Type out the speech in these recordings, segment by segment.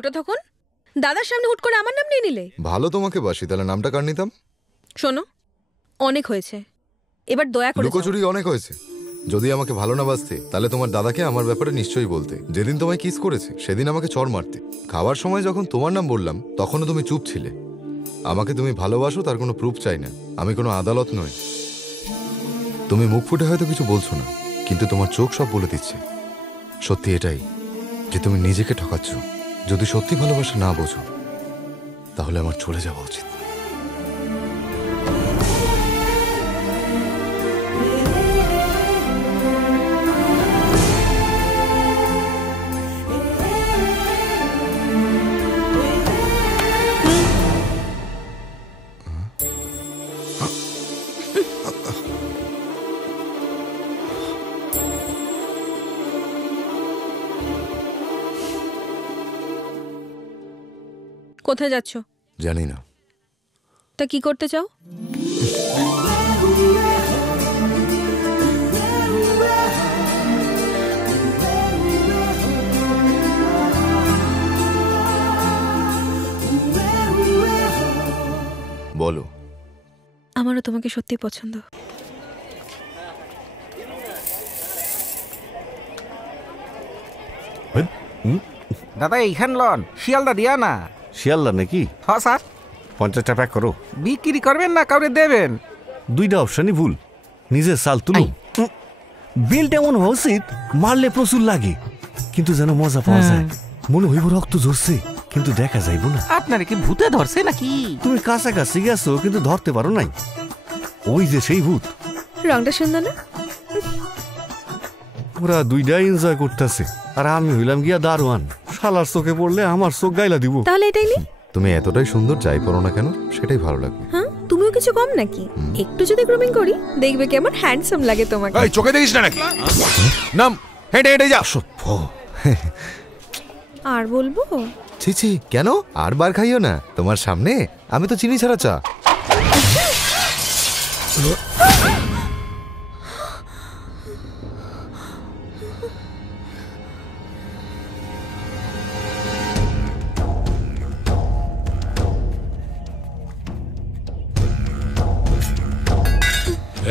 ওটা তখন? দাদার সামনে হুট করে আমার নাম নিয়ে নিলে। ভালো তোমাকে বাসি, তাহলে নামটা কার নিতাম? শোনো, অনেক হয়েছে, এবার দয়া করে। লুকোচুরি অনেক হয়েছে। যদি আমাকে ভালো না বাসতে তাহলে তোমার দাদাকে আমার ব্যাপারে নিশ্চয়ই বলতে। যেদিন তোমায় কিস করেছে সেদিন আমাকে চড় মারতে। খাওয়ার সময় যখন তোমার নাম বললাম তখনও তুমি চুপ ছিলে। আমাকে তুমি ভালোবাসো তার কোনো প্রুফ চাই না, আমি কোনো আদালত নই। তুমি মুখ ফুটে হয়তো কিছু বলছো না, কিন্তু তোমার চোখ সব বলে দিচ্ছে। সত্যি এটাই যে তুমি নিজেকে ঠকাচ্ছ। যদি সত্যি ভালোবাসা না বোঝো তাহলে আমার চলে যাওয়া উচিত। কোথায় যাচ্ছ? জানি না। তা কি করতে চাও? বলো। আমারও তোমাকে সত্যি পছন্দ। দাদা এইখান লন, শিয়ালদা দিয়া না। শিয়ালদা নাকি? হ্যাঁ স্যার। 50টা প্যাক করো। বিক্রি করবেন না কাউরে দেবেন? দুইটা অপশনই ভুল। নিজের চাল তুলো। বিলটা এমন উচিত মারলে প্রচুর লাগে, কিন্তু যেন মজা পাওয়া যায়। মনে হইব রক্ত ঝরছে, কিন্তু দেখা যাইব না। আপনার কি ভূতে ধরছে নাকি? তুমি কাছাকাছি গেছো কিন্তু ধরতে পারো নাই। ওই যে সেই ভূত। রংটা সুন্দর না? ওরা দুইটাই এনজয় করতেছে, আর আমি হইলাম গিয়া দারোয়ান। শালার চোখে পড়লে আমার চোখ গাইলা দিব। তাহলে এটাই নি। তুমি এতটাই সুন্দর, যাই পড়ো না কেন সেটাই ভালো লাগবে। হ্যাঁ, তুমিও কিছু কম নাকি? একটু যদি গ্রুমিং করি দেখবে কেমন হ্যান্ডসাম লাগে তোমাকে। এই চোখে দেখিস না নাকি? নাম, হেঁটে হেঁটে যা। আর বলবো? ছি ছি, কেন? আর বার খাইও না তোমার সামনে। আমি তো চিনি ছাড়া চা।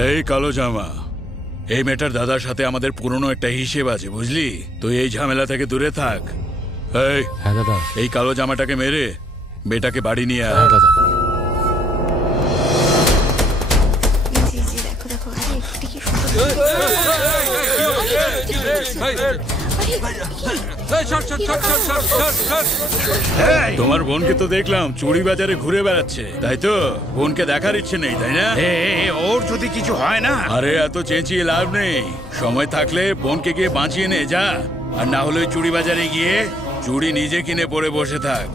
এই কালো জামা, এই মেয়েটার দাদার সাথে আমাদের পুরনো একটা হিসেব আছে, বুঝলি? তুই এই ঝামেলা থেকে দূরে থাক। এই, হ্যাঁ দাদা। এই কালো জামাটাকে মেরে বেটাকে বাড়ি নিয়ে আয়। হ্যাঁ দাদা। তোমার বোনকে তো দেখলাম চুড়ি বাজারে ঘুরে বেড়াচ্ছে, তাই তো? বোনকে দেখার ইচ্ছে নেই, তাই না? ওর যদি কিছু হয় না। আরে এত চেঁচিয়ে লাভ নেই। সময় থাকলে বোনকে গিয়ে বাঁচিয়ে নে যা, আর না হলে চুড়ি বাজারে গিয়ে চুড়ি নিজে কিনে পরে বসে থাক।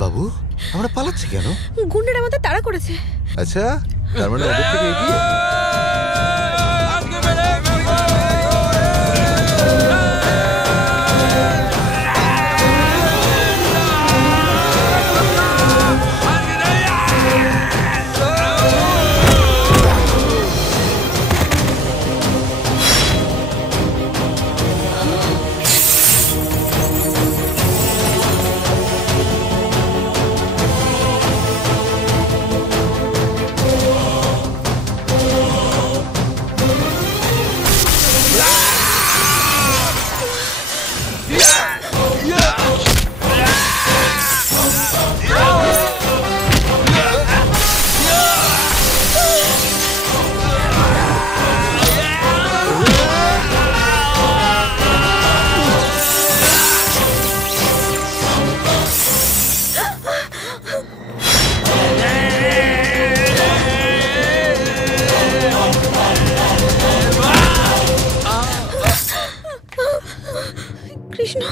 বাবু, আমরা পালাচ্ছি কেন? গুন্ডারা আমাদের তাড়া করেছে। আচ্ছা, তার মানে ওদের থেকে এগিয়ে। কৃষ্ণ,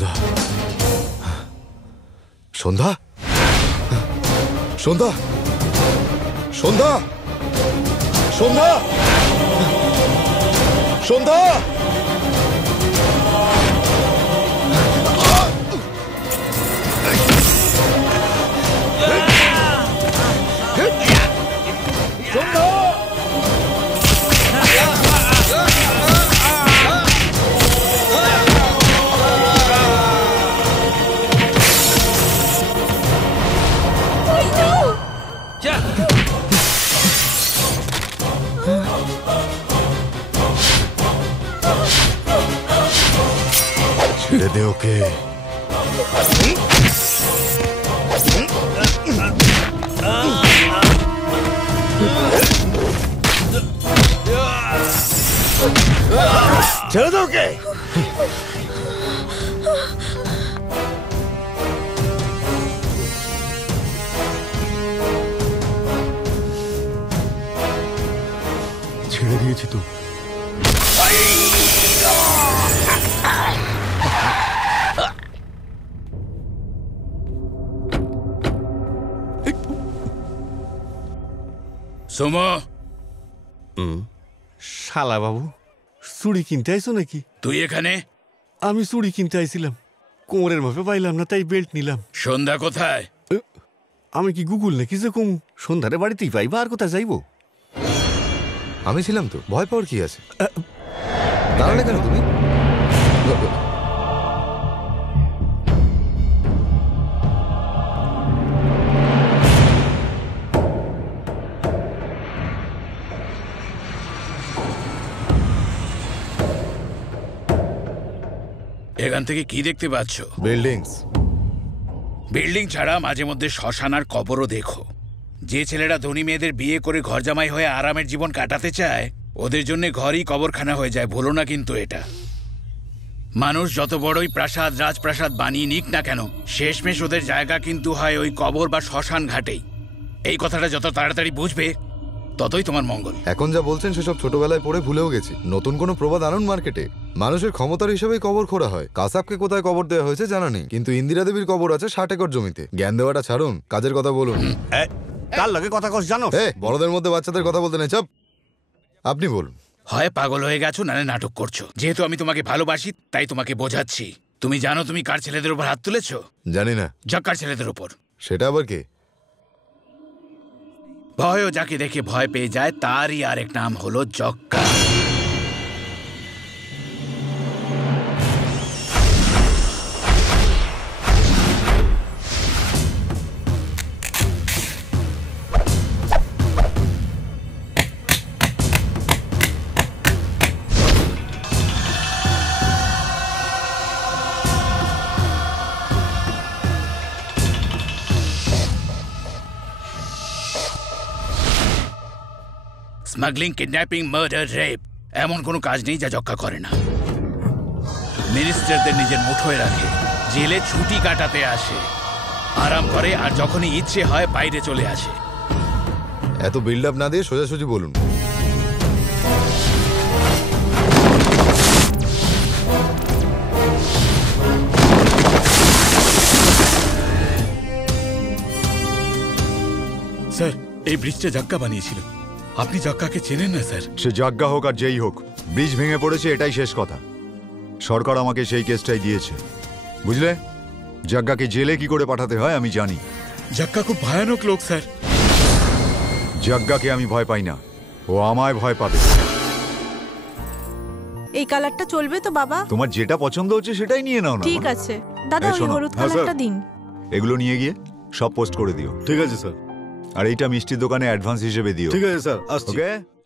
সন্ধ্যা সন্ধ্যা সন্ধ্যা সন্ধ্যা সন্ধ্যা সন্ধ্যা ছেড়ে দে ওকে। ছেড়ে দে ওকে। ছেড়ে দিয়েছি তো। সোমো, শালা বাবু চুড়ি কিনতে আইছো নাকি? তুই এখানে? আমি চুড়ি কিনতে আইছিলাম, কোমরের মাপে পাইলাম না, তাই বেল্ট নিলাম। সন্ধ্যা কোথায়? আমি কি গুগল নাকি যে কম? সন্ধ্যারে বাড়িতেই পাইবা, আর কোথায় যাইবো? আমি ছিলাম তো, ভয় পাওয়ার কি আছে? দাঁড়ালে কেন তুমি? এখান থেকে কি দেখতে পাচ্ছ? বিল্ডিংস। বিল্ডিং ছাড়া মাঝে মধ্যে শ্মশান আর কবরও দেখো। যে ছেলেরা ধনী মেয়েদের বিয়ে করে ঘর জামাই হয়ে আরামের জীবন কাটাতে চায়, ওদের জন্য ঘরই কবরখানা হয়ে যায়। ভুলো না কিন্তু এটা। মানুষ যত বড়ই প্রাসাদ রাজপ্রাসাদ বানিয়ে নিক না কেন, শেষমেশ ওদের জায়গা কিন্তু হয় ওই কবর বা শ্মশান ঘাটেই। এই কথাটা যত তাড়াতাড়ি বুঝবে ততই তোমার মঙ্গল। এখন যা বলছেন সেসব ছোটবেলায় পড়ে ভুলেও গেছি। নতুন কোনো প্রবাদ আনুন মার্কেটে। মানুষের ক্ষমতার হিসেবেই কবর খোঁড়া হয়। কাসাবকে কোথায় কবর দেওয়া হয়েছে জানা নেই, কিন্তু ইন্দিরা দেবীর কবর আছে 60 একর জমিতে। জ্ঞান দেওয়াটা ছাড়ুন, কাজের কথা বলুন। কার লাগে কথা কস জানো? বড়দের মধ্যে বাচ্চাদের কথা বলতে নেই, চাপ। আপনি বলুন। হয় পাগল হয়ে গেছো, নালে নাটক করছো। যেহেতু আমি তোমাকে ভালোবাসি তাই তোমাকে বোঝাচ্ছি। তুমি জানো তুমি কার ছেলেদের উপর হাত তুলেছো? জানি না। জক্কার ছেলেদের উপর। সেটা আবার কে? ভয়ও যাকে দেখে ভয় পেয়ে যায় তারই আরেক নাম হলো জক্কা। স্মাগলিং, কিডন্যাপিং, মার্ডার, রেপ, এমন কোনো কাজ নেই যা জক্কা করে না। মিনিস্টারদের নিজের মুঠোয় রাখে, জেলে ছুটি কাটাতে আসে, আরাম করে, আর যখনই ইচ্ছে হয় বাইরে চলে আসে। এত বিল্ড আপ না দিয়ে সোজাসুজি বলুন। স্যার, এই ব্রিজটা জক্কা বানিয়েছিল। আপনি জক্কাকে চেনেন না স্যার? সে যাজ্ঞা হোক আর যেই হোক, ব্রিজ ভেঙে পড়েছে, এটাই শেষ কথা। সরকার আমাকে সেই কেসটাই দিয়েছে, বুঝলে? যাজ্ঞাকে জেলে কি করে পাঠাতে হয় আমি জানি। জক্কা খুব ভয়ানক লোক স্যার। যাজ্ঞাকে আমি ভয় পাই না, ও আমায় ভয় পাবে। এই কালারটা চলবে তো বাবা? তোমার যেটা পছন্দ হচ্ছে সেটাই নিয়ে নাও না। ঠিক আছে দাদা, এই ওই শোনো। হলুদ হ্যাঁ, স্যার। কালারটা দিন। এগুলো নিয়ে গিয়ে সব পোস্ট করে দিও। ঠিক আছে স্যার। আর এইটা মিষ্টির দোকানে অ্যাডভান্স হিসেবে দিও। ঠিক আছে স্যার, আসছি। ওকে?